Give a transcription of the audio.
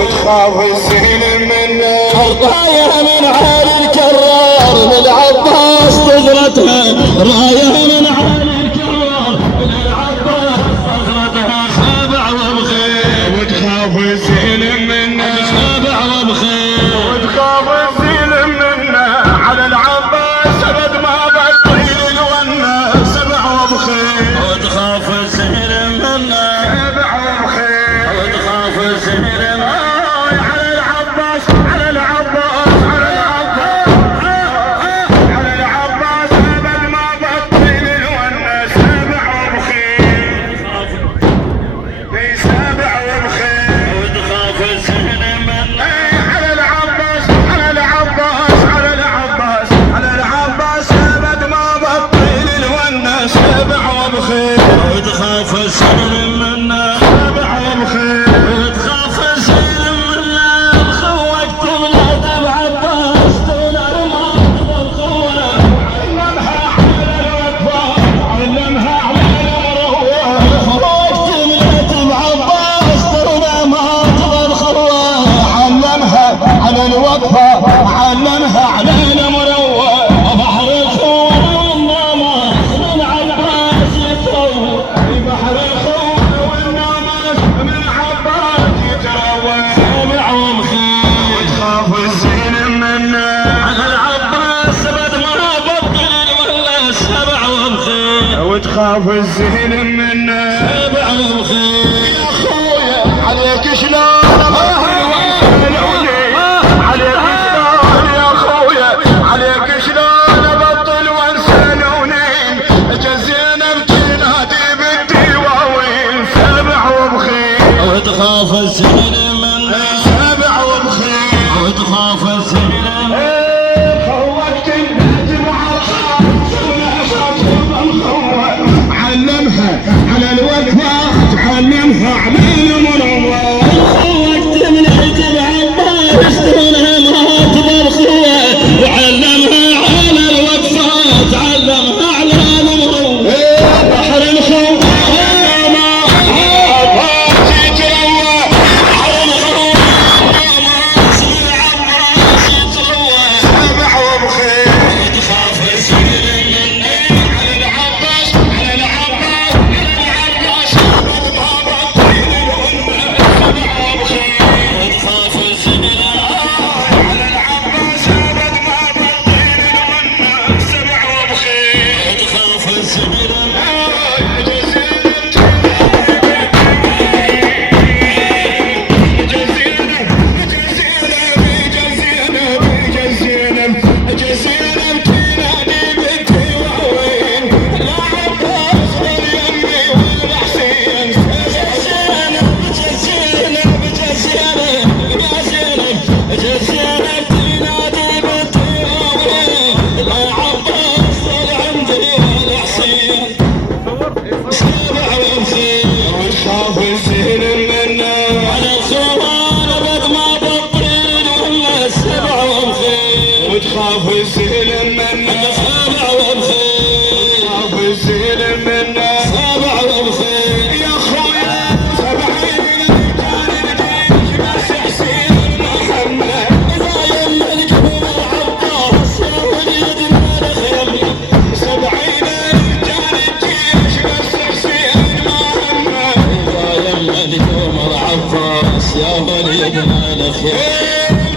وتخاف الزين منه. رايه من عالي الكرار للعباس صغرتها، رايه من عالي الكرار للعباس صغرتها، سابع وبخير وتخاف الزين منه، سابع وبخير وتخاف الزين منه على العباس ابد ما بطيل الونه. سبع وبخير وتخاف الزين منه، سبع وبخير وتخاف الزين منه على العباس، على العباس، على العباس، على العباس ابد ما بطيل الونه. سبع وبخير في سبع وبخير وتخاف الزين منه، على العباس، على العباس، على العباس، على العباس ابد ما بطيل الونه. سبع وبخير وتخاف الزين منه، سبع وبخير وتخاف الزين منه، خوك تولد بعباس تولد ما تخوه، علمها على الوفاء، علمها على المروه. خوك تولد بعباس تولد ما تخوه، علمها على الوفاء، علمها على المروه. بحر الخوه والناموس من عباس يتروى، بحر الخوف والناموس من عباس يتروى. سابع وبخير وتخاف الزين منه، على العباس بعد ما بطل ولا سبع وبخير، وتخاف الزين منه. سبع وبخير يا خويا عليك شلون ابطل عليك شلون يا خويا، عليك شلون ابطل وانسى لونين. زينب تنادي بالدواوين. سبع وبخير وتخاف الزين منه، سبع وبخير وتخاف الزين منه، خوفت النجم علمها على الوفاء، تعلمها على المروه. خوك من عتب عباس تولد ما تخوه، وعلمها على الوقفات علمها على المروه. بحر الخوف ما عباس يتروى. سبع وبخير وتخاف الزين منه، على العباس، على العباس، على العباس ابد ما بطيل الونه. سبع وبخير وتخاف الزين على العباس ابد ما بطيل الونه. سبع وبخير وتخاف الزين وتخاف الزين منه، على الخوان بعد ما بطل ولا سبع وبخير، وتخاف الزين منه، سبع وبخير، وتخاف الزين منه. سبع وبخير يا خويا سبعين كان الجيش بس حسين محمد. إذا يما الكبير عباس يا وليد ما خير، سبعين كان الجيش بس حسين محمد. إذا يما الكبير عباس يا وليد ما خير.